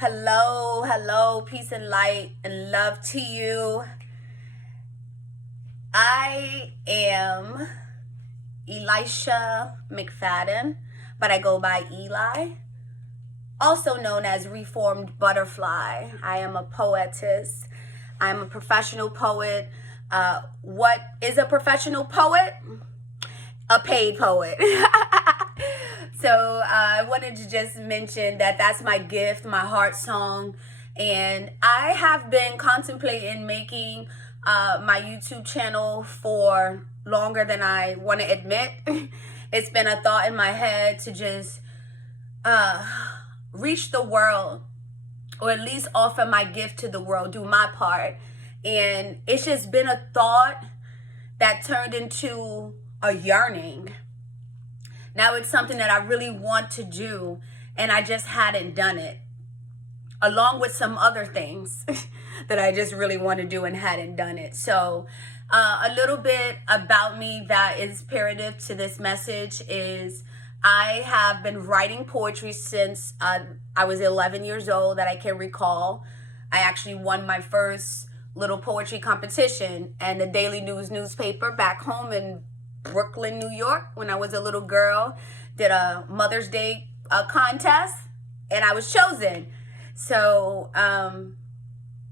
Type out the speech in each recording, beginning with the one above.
Hello, hello, peace and light and love to you. I am ElishaMcFadden, but I go by Eli, also known as Reformed Butterfly. I am a poetess. I'm a professional poet. What is a professional poet? A paid poet. So I wanted to just mention that that's my gift, my heart song. And I have been contemplating making my YouTube channel for longer than I want to admit. It's been a thought in my head to just reach the world, or at least offer my gift to the world, do my part. And it's just been a thought that turned into a yearning. Now it's something that I really want to do, and I just hadn't done it, along with some other things that I just really want to do and hadn't done it. So a little bit about me that is imperative to this message is I have been writing poetry since I was 11 years old, that I can recall. I actually won my first little poetry competition and the Daily News newspaper back home in Brooklyn, New York, when I was a little girl, did a Mother's Day contest, and I was chosen. So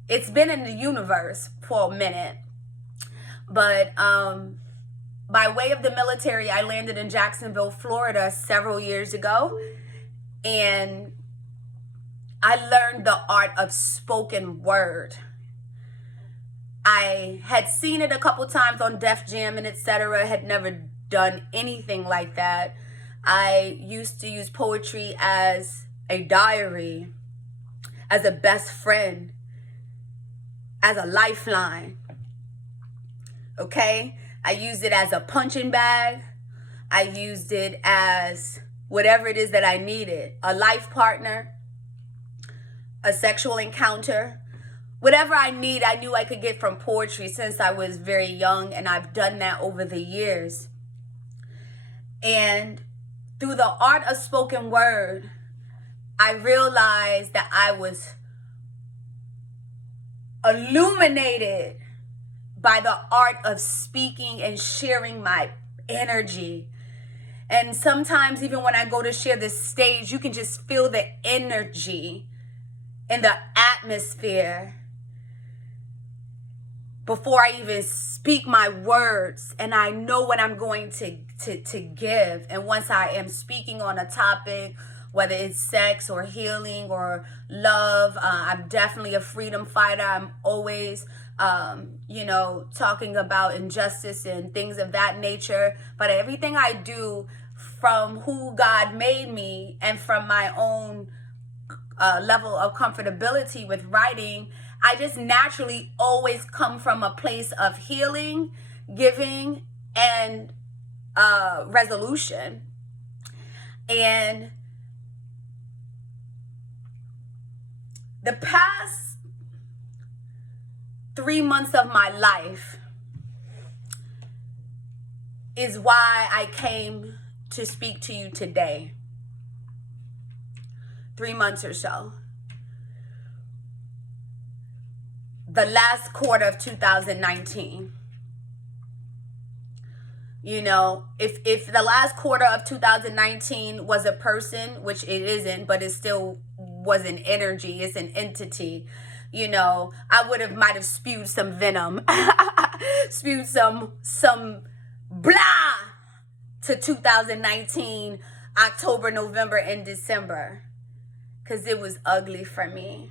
it's been in the universe for a minute. But by way of the military, I landed in Jacksonville, Florida several years ago, and I learned the art of spoken word. I had seen it a couple times on Def Jam and etc. Had never done anything like that. I used to use poetry as a diary, as a best friend, as a lifeline. Okay? I used it as a punching bag. I used it as whatever it is that I needed. A life partner, a sexual encounter. Whatever I need, I knew I could get from poetry since I was very young, and I've done that over the years. And through the art of spoken word, I realized that I was illuminated by the art of speaking and sharing my energy. And sometimes even when I go to share this stage, you can just feel the energy in the atmosphere before I even speak my words, and I know what I'm going to give. And once I am speaking on a topic, whether it's sex or healing or love, I'm definitely a freedom fighter. I'm always, talking about injustice and things of that nature. But everything I do, from who God made me and from my own level of comfortability with writing, I just naturally always come from a place of healing, giving, and resolution. And the past 3 months of my life is why I came to speak to you today. 3 months or so. The last quarter of 2019. If the last quarter of 2019 was a person, which it isn't, but it still was an energy, it's an entity, I might have spewed some venom, spewed some blah to 2019, October, November, and December, because it was ugly for me.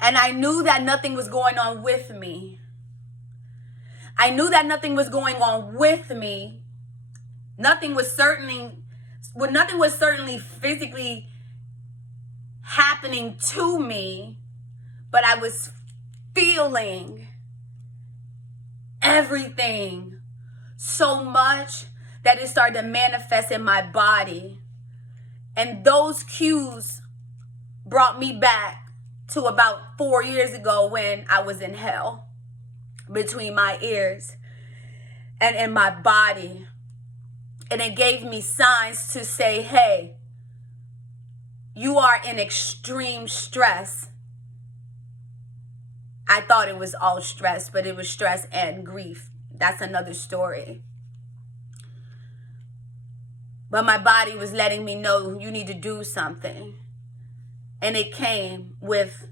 And I knew that nothing was going on with me. I knew that nothing was going on with me. Nothing was certainly physically happening to me, but I was feeling everything so much that it started to manifest in my body. And those cues brought me back to about 4 years ago when I was in hell between my ears and in my body. And it gave me signs to say, hey, you are in extreme stress. I thought it was all stress, but it was stress and grief. That's another story. But my body was letting me know you need to do something. And it came with,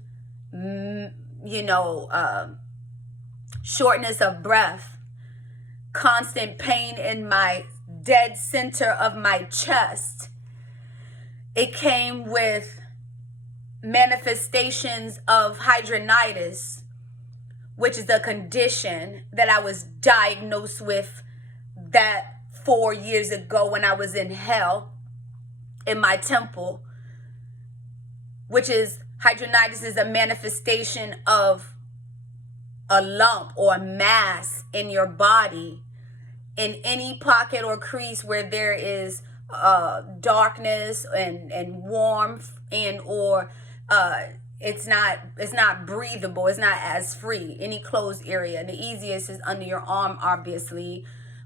shortness of breath, constant pain in my dead center of my chest. It came with manifestations of hydronitis, which is a condition that I was diagnosed with that 4 years ago when I was in hell in my temple, which is hydronitis is a manifestation of a lump or a mass in your body in any pocket or crease where there is darkness and warmth and or it's not breathable, it's not as free. Any closed area. The easiest is under your arm, obviously,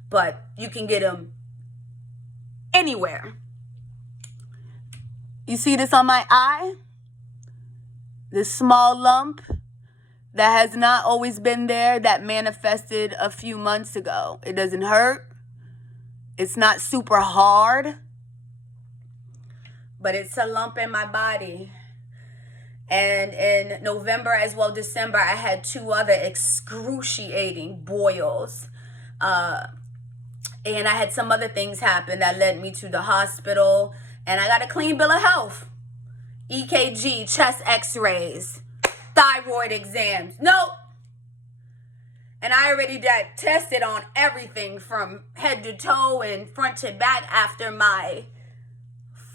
but you can get them anywhere. You see this on my eye? This small lump that has not always been there, that manifested a few months ago. It doesn't hurt. It's not super hard, but it's a lump in my body. And in November as well, December, I had 2 other excruciating boils. And I had some other things happen that led me to the hospital. And I got a clean bill of health. EKG, chest x-rays, thyroid exams. Nope. And I already got tested on everything from head to toe and front to back after my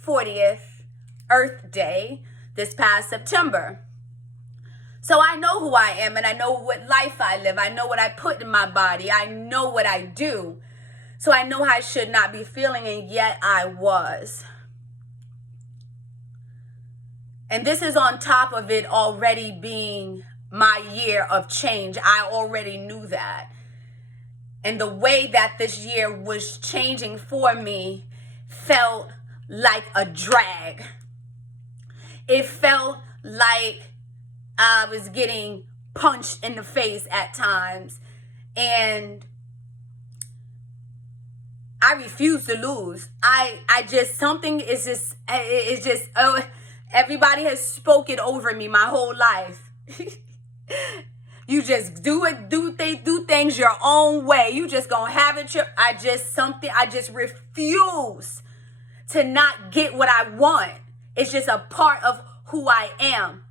40th Earth Day this past September. So I know who I am and I know what life I live. I know what I put in my body. I know what I do. So I know how I should not be feeling, and yet I was. And this is on top of it already being my year of change. I already knew that. And the way that this year was changing for me felt like a drag. It felt like I was getting punched in the face at times. And I refuse to lose. Everybody has spoken over me my whole life. You just do things your own way. You just gonna have it. I just refuse to not get what I want. It's just a part of who I am.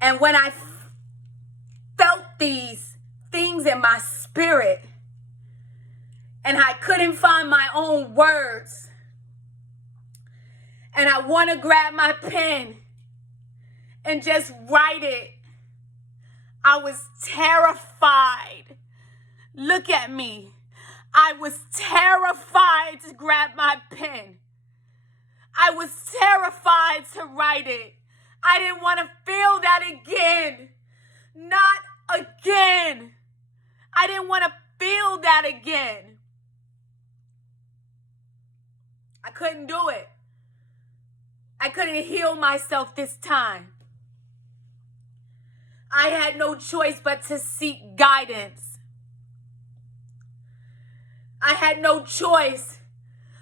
And when I felt these things in my spirit, and I couldn't find my own words, and I want to grab my pen and just write it, I was terrified. Look at me. I was terrified to grab my pen. I was terrified to write it. I didn't want to feel that again. Not again. I didn't want to feel that again. I couldn't do it. I couldn't heal myself this time. I had no choice but to seek guidance. I had no choice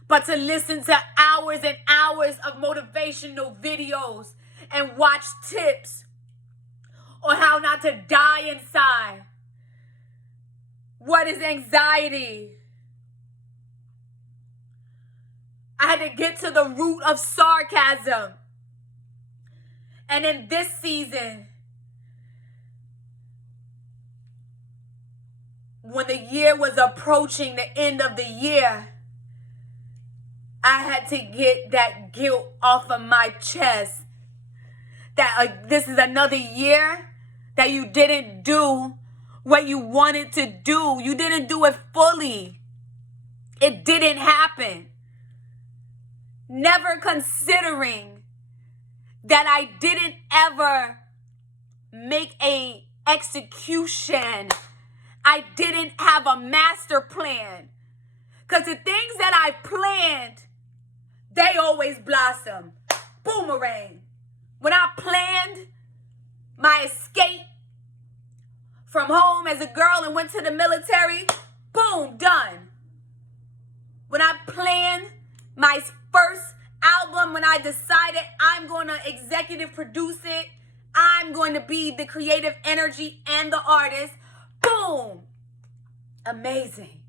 but to listen to hours and hours of motivational videos and watch tips on how not to die inside. What is anxiety? I had to get to the root of sarcasm. And in this season, when the year was approaching the end of the year, I had to get that guilt off of my chest. That this is another year that you didn't do what you wanted to do. You didn't do it fully. It didn't happen. Never considering that I didn't ever make a execution. I didn't have a master plan. Because the things that I planned, they always blossom. Boomerang. When I planned my escape from home as a girl and went to the military, boom, done. When I planned my first album, when I decided I'm going to executive produce it, I'm going to be the creative energy and the artist, boom, amazing.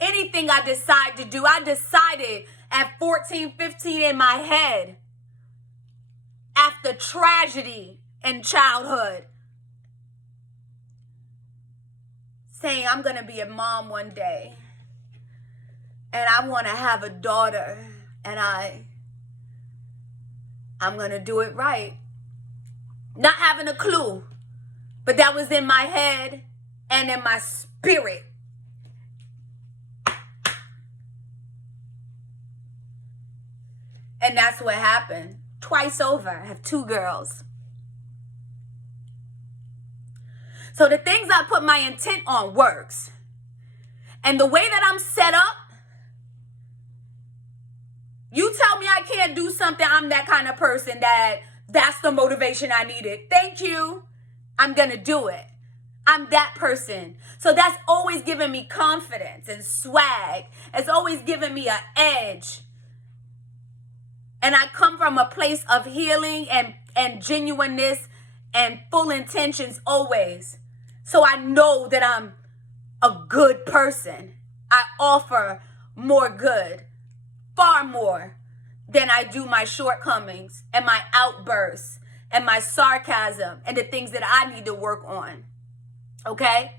Anything I decide to do, I decided at 14, 15 in my head after tragedy in childhood, saying I'm going to be a mom one day and I want to have a daughter and I'm going to do it right. Not having a clue, but that was in my head and in my spirit. And that's what happened. Twice over. I have 2 girls. So the things I put my intent on works. And the way that I'm set up, you tell me I can't do something, I'm that kind of person that's the motivation I needed. Thank you. I'm going to do it. I'm that person. So that's always given me confidence and swag. It's always given me an edge. And I come from a place of healing and genuineness and full intentions always. So I know that I'm a good person. I offer more good, far more than I do my shortcomings and my outbursts and my sarcasm and the things that I need to work on. Okay?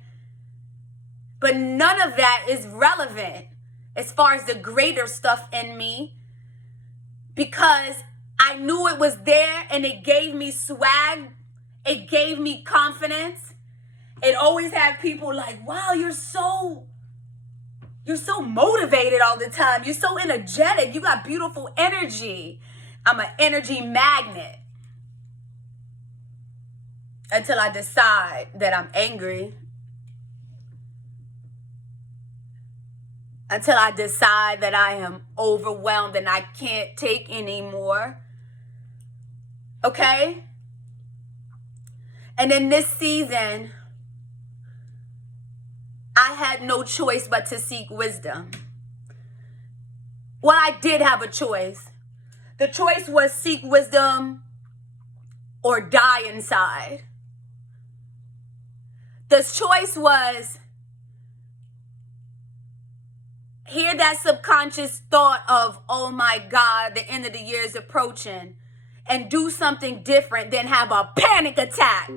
But none of that is relevant as far as the greater stuff in me, because I knew it was there and it gave me swag. It gave me confidence. It always had people like, wow, you're so motivated all the time. You're so energetic. You got beautiful energy. I'm an energy magnet. Until I decide that I'm angry. Until I decide that I am overwhelmed and I can't take anymore. Okay? And in this season, I had no choice but to seek wisdom. Well, I did have a choice. The choice was seek wisdom or die inside. The choice was hear that subconscious thought of, oh my God, the end of the year is approaching, and do something different than have a panic attack.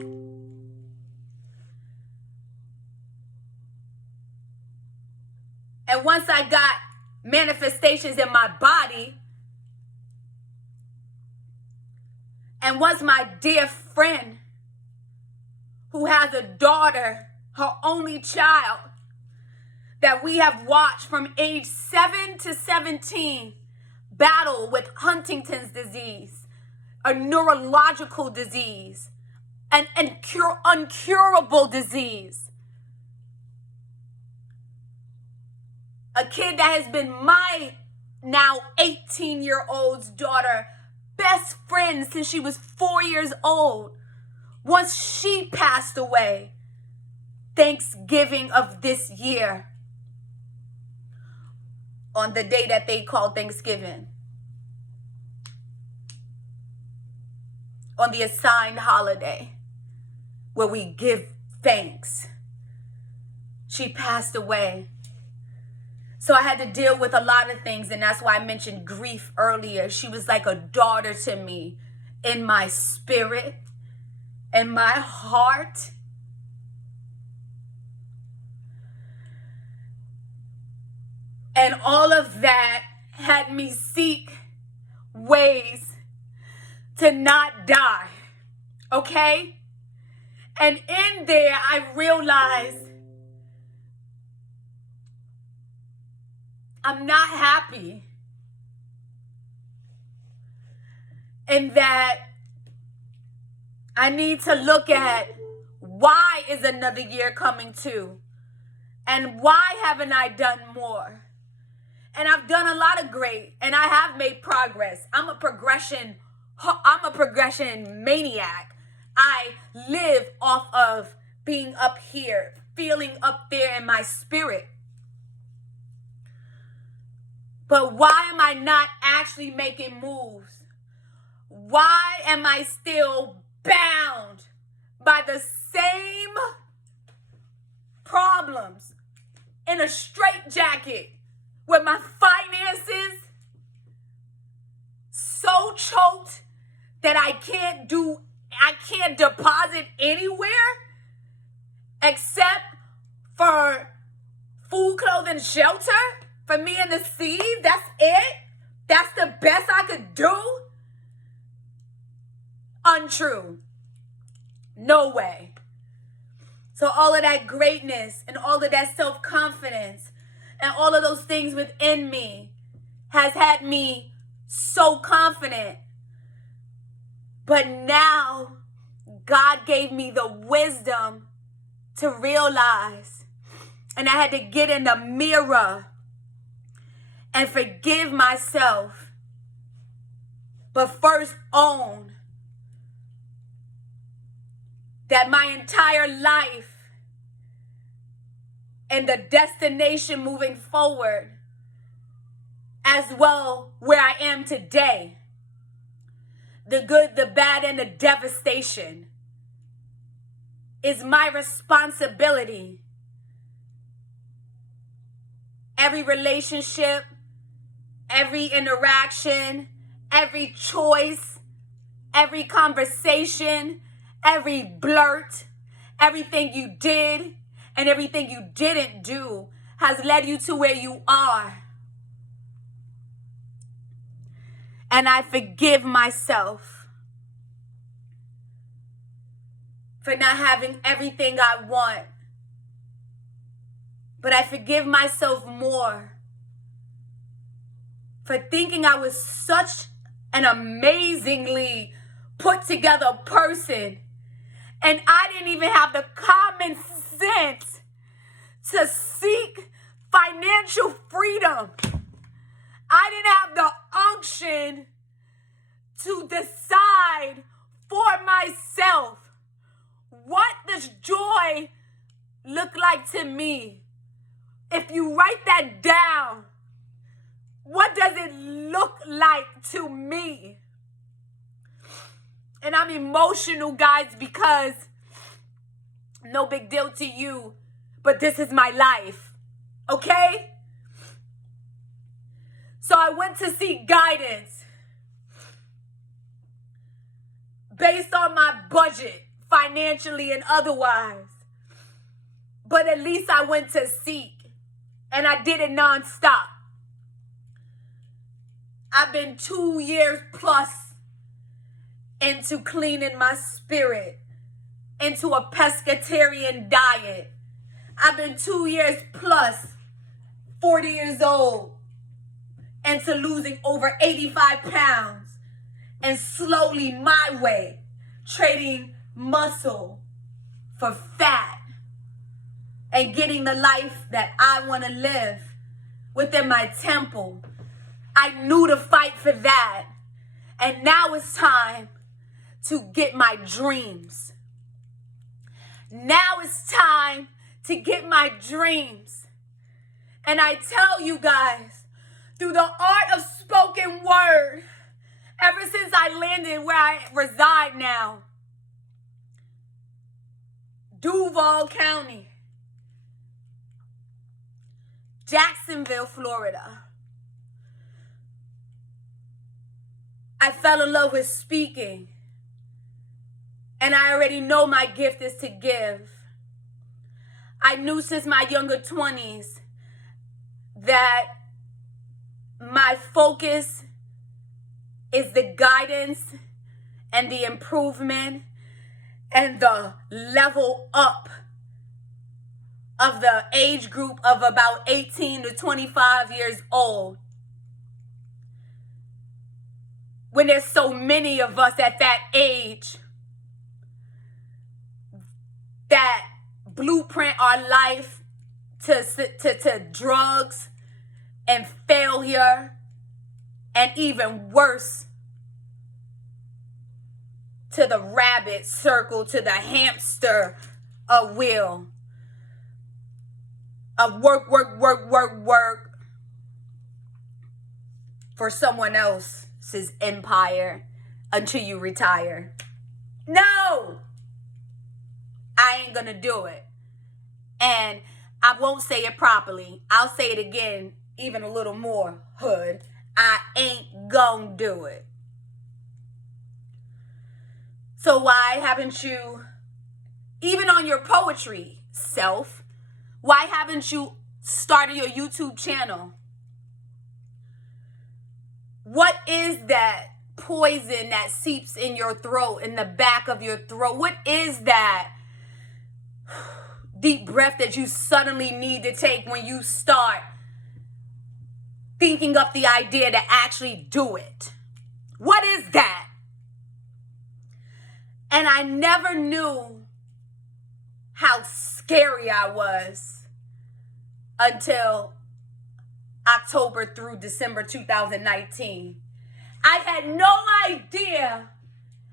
And once I got manifestations in my body, and once my dear friend who has a daughter, her only child, that we have watched from age 7 to 17 battle with Huntington's disease, a neurological disease, an uncurable disease. A kid that has been my now 18-year-old's daughter, best friend since she was 4 years old. Once she passed away, Thanksgiving of this year, on the day that they call Thanksgiving, on the assigned holiday where we give thanks, she passed away. So I had to deal with a lot of things, and that's why I mentioned grief earlier. She was like a daughter to me in my spirit, in my heart. And all of that had me seek ways to not die, okay? And in there, I realized I'm not happy. And that I need to look at why is another year coming to? And why haven't I done more? And I've done a lot of great, and I have made progress. I'm a progression maniac. I live off of being up here, feeling up there in my spirit. But why am I not actually making moves? Why am I still bound by the same problems in a straitjacket with my finances so choked that I can't deposit anywhere except for food, clothing, shelter for me and the seed? That's it? That's the best I could do? Untrue. No way. So all of that greatness and all of that self-confidence and all of those things within me has had me so confident. But now God gave me the wisdom to realize, and I had to get in the mirror and forgive myself, but first own that my entire life and the destination moving forward, as well where I am today, the good, the bad, and the devastation, is my responsibility. Every relationship, every interaction, every choice, every conversation, every blurt, everything you did and everything you didn't do has led you to where you are. And I forgive myself for not having everything I want. But I forgive myself more for thinking I was such an amazingly put together person, and I didn't even have the common sense to seek financial freedom. I didn't have the unction to decide for myself what does joy look like to me. If you write that down, what does it look like to me? And I'm emotional, guys, because no big deal to you, but this is my life, okay? So I went to seek guidance based on my budget, financially and otherwise. But at least I went to seek, and I did it nonstop. I've been 2 years plus into cleaning my spirit, into a pescatarian diet. I've been 2 years plus, 40 years old, into losing over 85 pounds, and slowly my way, trading muscle for fat and getting the life that I want to live within my temple. I knew to fight for that. And now it's time to get my dreams. Now it's time to get my dreams. And I tell you guys, through the art of spoken word, ever since I landed where I reside now, Duval County, Jacksonville, Florida, I fell in love with speaking. And I already know my gift is to give. I knew since my younger 20s that my focus is the guidance and the improvement and the level up of the age group of about 18 to 25 years old. When there's so many of us at that age that blueprint our life to drugs and fail failure, and even worse, to the rabbit circle, to the hamster wheel of work, work, work, work, work for someone else's empire until you retire. No, I ain't gonna do it. And I won't say it properly. I'll say it again, even a little more hood. I ain't gonna do it. So why haven't you, even on your poetry self, why haven't you started your YouTube channel? What is that poison that seeps in your throat, in the back of your throat? What is that deep breath that you suddenly need to take when you start thinking up the idea to actually do it? What is that? And I never knew how scary I was until October through December 2019. I had no idea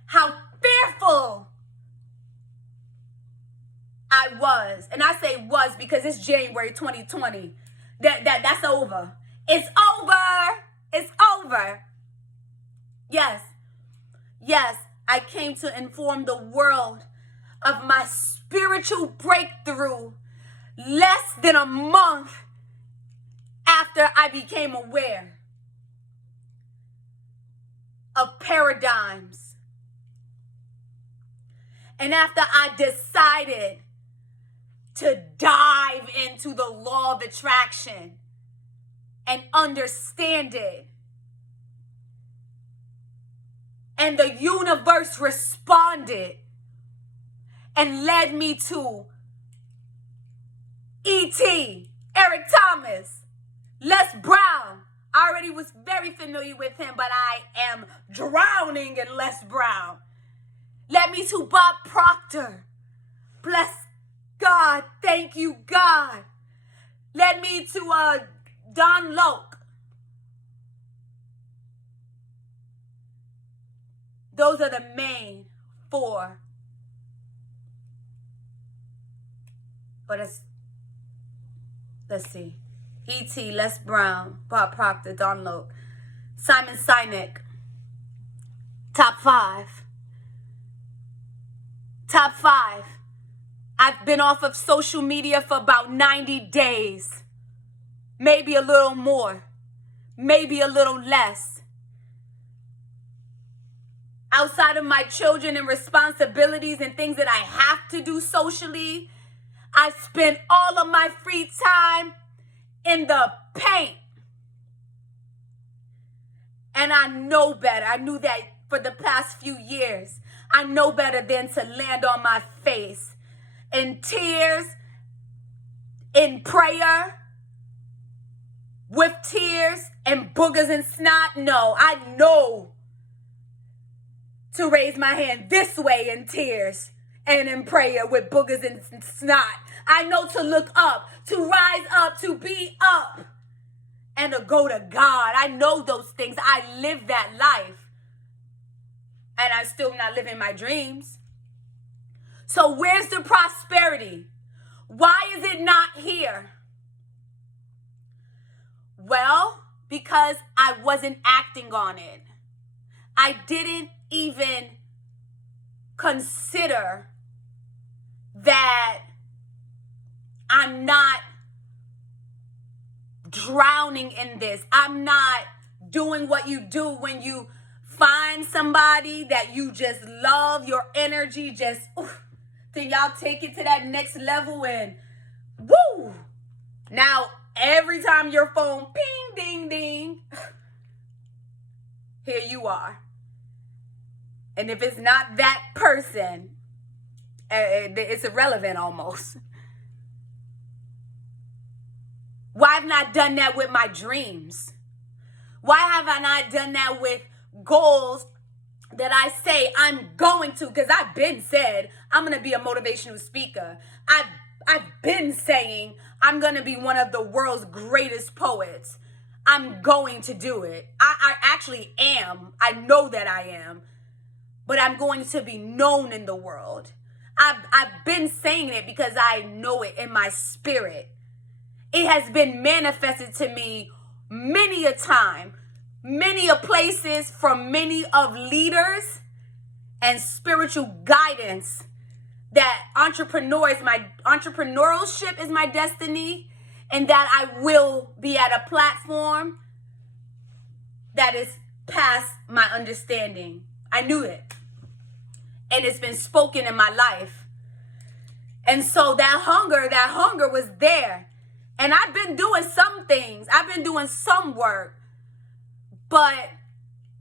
how fearful I was. And I say was because it's January 2020. That's over. It's over. It's over. Yes. Yes. I came to inform the world of my spiritual breakthrough less than a month after I became aware of paradigms. And after I decided to dive into the law of attraction and understand it, and the universe responded and led me to E.T., Eric Thomas, Les Brown. I already was very familiar with him, but I am drowning in Les Brown. Led me to Bob Proctor. Bless God. Thank you, God. Led me to Don Loke. Those are the main four. But let's see. E.T., Les Brown, Bob Proctor, Don Loke, Simon Sinek. Top 5. Top 5. I've been off of social media for about 90 days. Maybe a little more. Maybe a little less. Outside of my children and responsibilities and things that I have to do socially, I spend all of my free time in the paint. And I know better. I knew that for the past few years. I know better than to land on my face in tears, in prayer, with tears and boogers and snot. No, I know to raise my hand this way in tears and in prayer with boogers and snot. I know to look up, to rise up, to be up, and to go to God. I know those things. I live that life. And I'm still not living my dreams. So where's the prosperity? Why is it not here? Well, because I wasn't acting on it. I didn't even consider that I'm not drowning in this. I'm not doing what you do when you find somebody that you just love, your energy just, then y'all take it to that next level and woo! Now, every time your phone ping, ding, ding, here you are. And if it's not that person, it's irrelevant almost. Why have I not done that with my dreams? Why have I not done that with goals that I say I'm going to? Because I've been said I'm going to be a motivational speaker. I've been saying I'm going to be one of the world's greatest poets. I'm going to do it. I actually am. I know that I am. But I'm going to be known in the world. I've been saying it because I know it in my spirit. It has been manifested to me many a time, many a places, from many of leaders and spiritual guidance, that entrepreneurship is my destiny, and that I will be at a platform that is past my understanding. I knew it. And it's been spoken in my life. And so that hunger was there. And I've been doing some things. I've been doing some work. But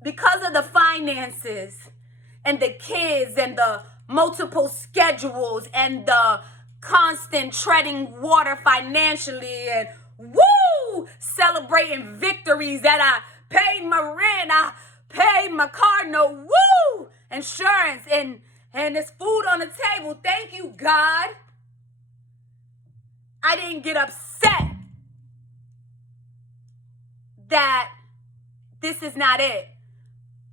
because of the finances and the kids and the multiple schedules and the constant treading water financially and celebrating victories that I paid my rent, I paid my car note, insurance, and there's food on the table. Thank you, God. I didn't get upset that this is not it.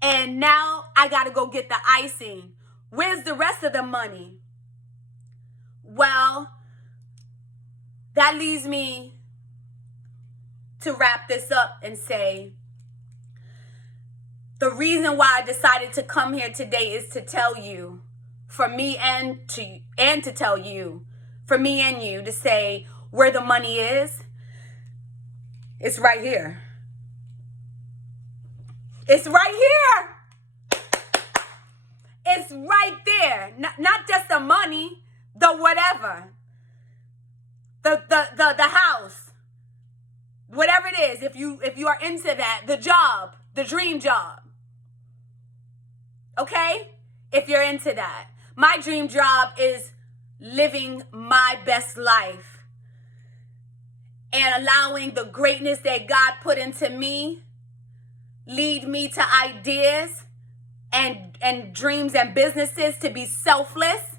And now I got to go get the icing. Where's the rest of the money? Well, that leads me to wrap this up and say, the reason why I decided to come here today is to tell you, for me and to tell you, for me and you, to say where the money is. It's right here. It's right here. It's right there. Not just the money, the whatever. The house. Whatever it is, if you are into that, the job, the dream job. Okay? If you're into that. My dream job is living my best life and allowing the greatness that God put into me lead me to ideas and dreams and businesses to be selfless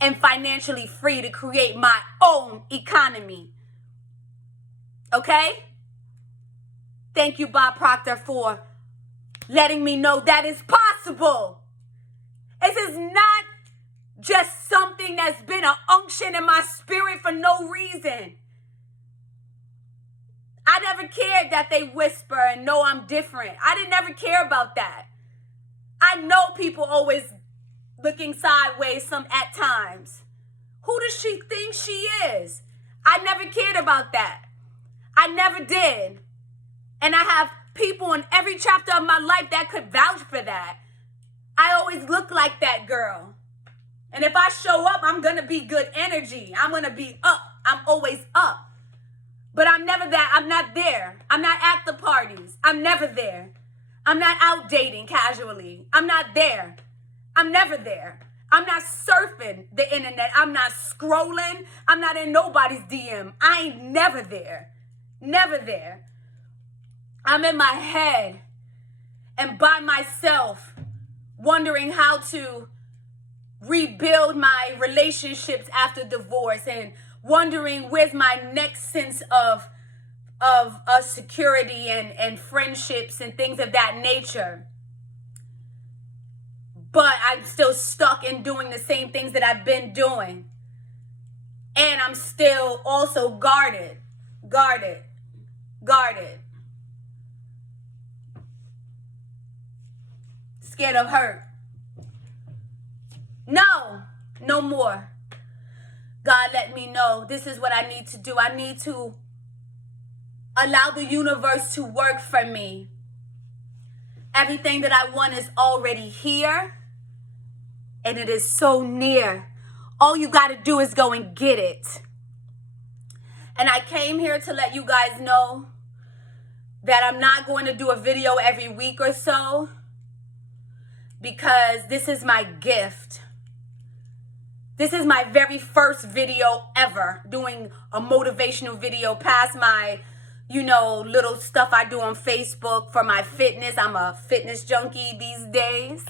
and financially free to create my own economy. Okay? Thank you, Bob Proctor, for letting me know that is possible. This is not just something that's been an unction in my spirit for no reason. I never cared that they whisper and know I'm different. I didn't ever care about that. I know people always looking sideways at times. Who does she think she is? I never cared about that. I never did. And I have people in every chapter of my life that could vouch for that. I always look like that girl. And if I show up, I'm going to be good energy. I'm going to be up. I'm always up. But I'm never that. I'm not there. I'm not at the parties. I'm never there. I'm not out dating casually. I'm not there. I'm never there. I'm not surfing the internet. I'm not scrolling. I'm not in nobody's DM. I ain't never there. Never there. I'm in my head and by myself, wondering how to rebuild my relationships after divorce and wondering where's my next sense of security and friendships and things of that nature. But I'm still stuck in doing the same things that I've been doing. And I'm still also guarded. Scared of hurt. No more. God let me know this is what I need to do. I need to allow the universe to work for me. Everything that I want is already here, and it is so near. All you got to do is go and get it. And I came here to let you guys know that I'm not going to do a video every week or so, because this is my gift. This is my very first video ever, doing a motivational video past my, little stuff I do on Facebook for my fitness. I'm a fitness junkie these days.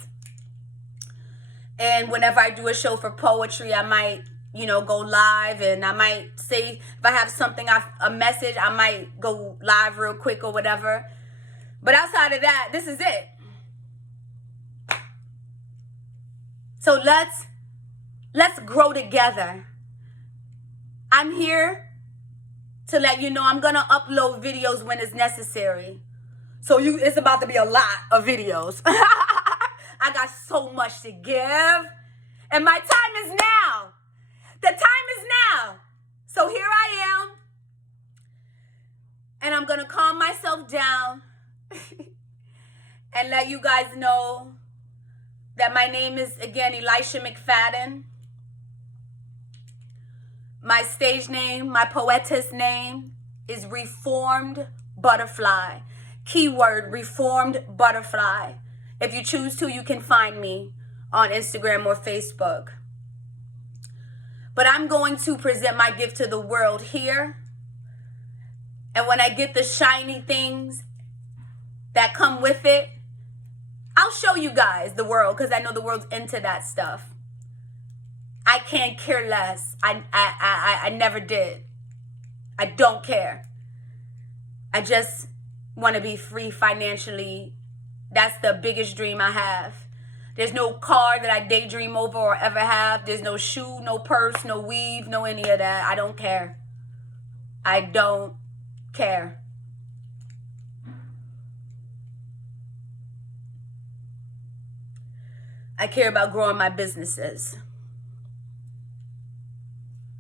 And whenever I do a show for poetry, I might, go live, and I might say, if I have something, a message, I might go live real quick or whatever. But outside of that, this is it. So let's grow together. I'm here to let you know I'm going to upload videos when it's necessary. So it's about to be a lot of videos. I got so much to give. And my time is now. The time is now. So here I am. And I'm going to calm myself down and let you guys know that my name is, again, ElishaMcFadden. My stage name, my poetess name is Reformed Butterfly. Keyword, Reformed Butterfly. If you choose to, you can find me on Instagram or Facebook. But I'm going to present my gift to the world here. And when I get the shiny things that come with it, I'll show you guys the world, because I know the world's into that stuff. I can't care less. I never did. I don't care. I just want to be free financially. That's the biggest dream I have. There's no car that I daydream over or ever have. There's no shoe, no purse, no weave, no any of that. I don't care. I don't care. I care about growing my businesses.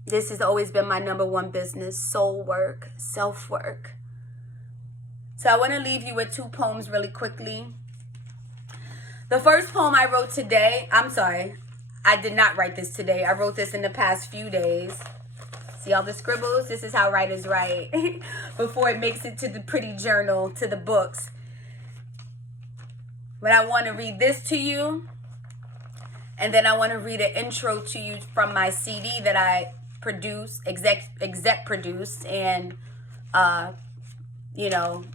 This has always been my #1 business, soul work, self-work. So I want to leave you with 2 poems really quickly. The first poem I wrote today, I'm sorry, I did not write this today. I wrote this in the past few days. See all the scribbles? This is how writers write before it makes it to the pretty journal, to the books. But I want to read this to you, and then I want to read an intro to you from my CD that I produced, exec produced, and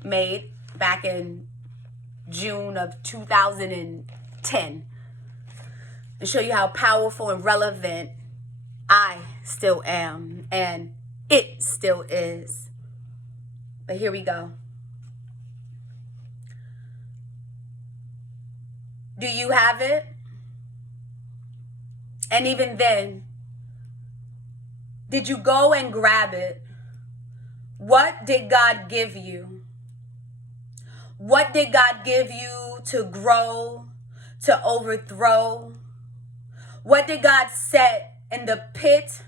made back in June of 2010, and show you how powerful and relevant I still am, and it still is. But here we go. Do you have it? And even then, did you go and grab it? What did God give you? What did God give you to grow, to overthrow? What did God set in the pit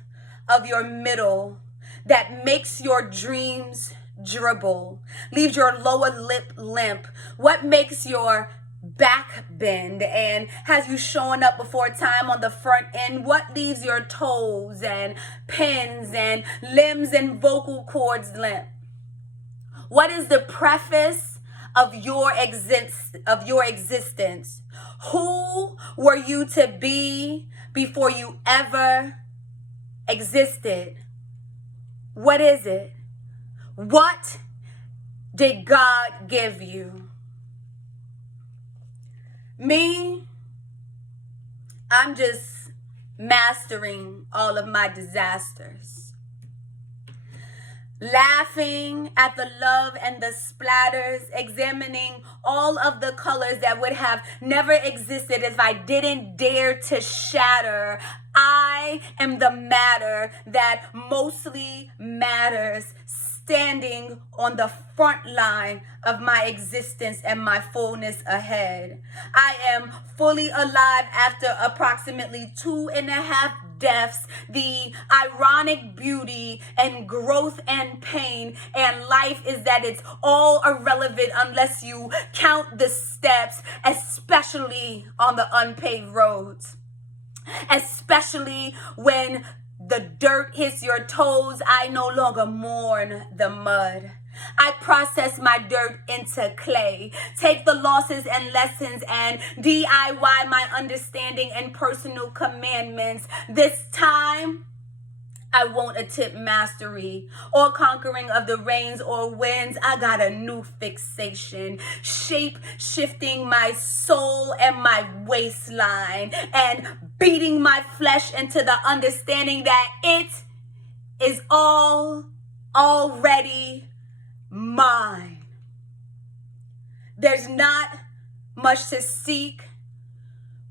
of your middle that makes your dreams dribble, leaves your lower lip limp? What makes your back bend and has you showing up before time on the front end? What leaves your toes and pins and limbs and vocal cords limp? What is the preface of your existence? Who were you to be before you ever existed? What is it? What did God give you? Me, I'm just mastering all of my disasters. Laughing at the love and the splatters, examining all of the colors that would have never existed if I didn't dare to shatter. I am the matter that mostly matters, standing on the front line of my existence and my fullness ahead. I am fully alive after approximately 2.5 deaths, the ironic beauty and growth and pain and life is that it's all irrelevant unless you count the steps, especially on the unpaved roads. Especially when the dirt hits your toes, I no longer mourn the mud. I process my dirt into clay, take the losses and lessons and DIY my understanding and personal commandments. This time, I won't attempt mastery or conquering of the rains or winds. I got a new fixation, shape shifting my soul and my waistline and beating my flesh into the understanding that it is all already mine. There's not much to seek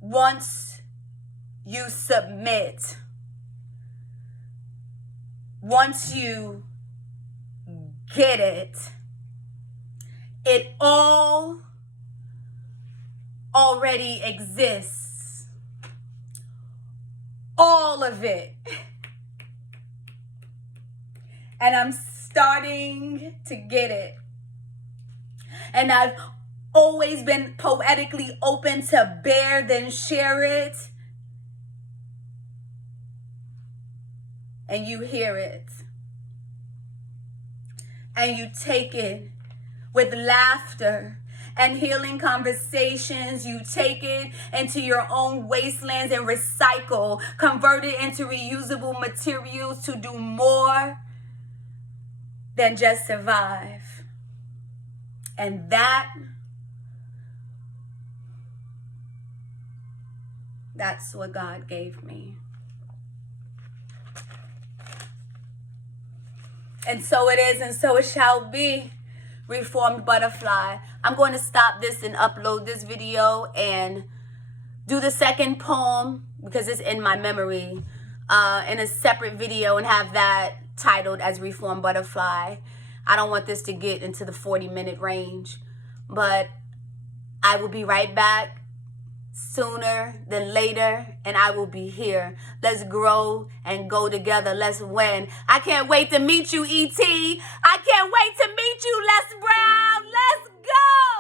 once you submit. Once you get it, it all already exists. All of it. And I'm starting to get it. And I've always been poetically open to bear, then share it. And you hear it. And you take it with laughter and healing conversations. You take it into your own wastelands and recycle, convert it into reusable materials to do more than just survive. And that's what God gave me. And so it is, and so it shall be. Reformed Butterfly. I'm going to stop this and upload this video and do the second poem, because it's in my memory, in a separate video, and have that titled as Reformed Butterfly. I don't want this to get into the 40-minute range, but I will be right back sooner than later, and I will be here. Let's grow and go together. Let's win. I can't wait to meet you, E.T. I can't wait to meet you, Les Brown. Let's go.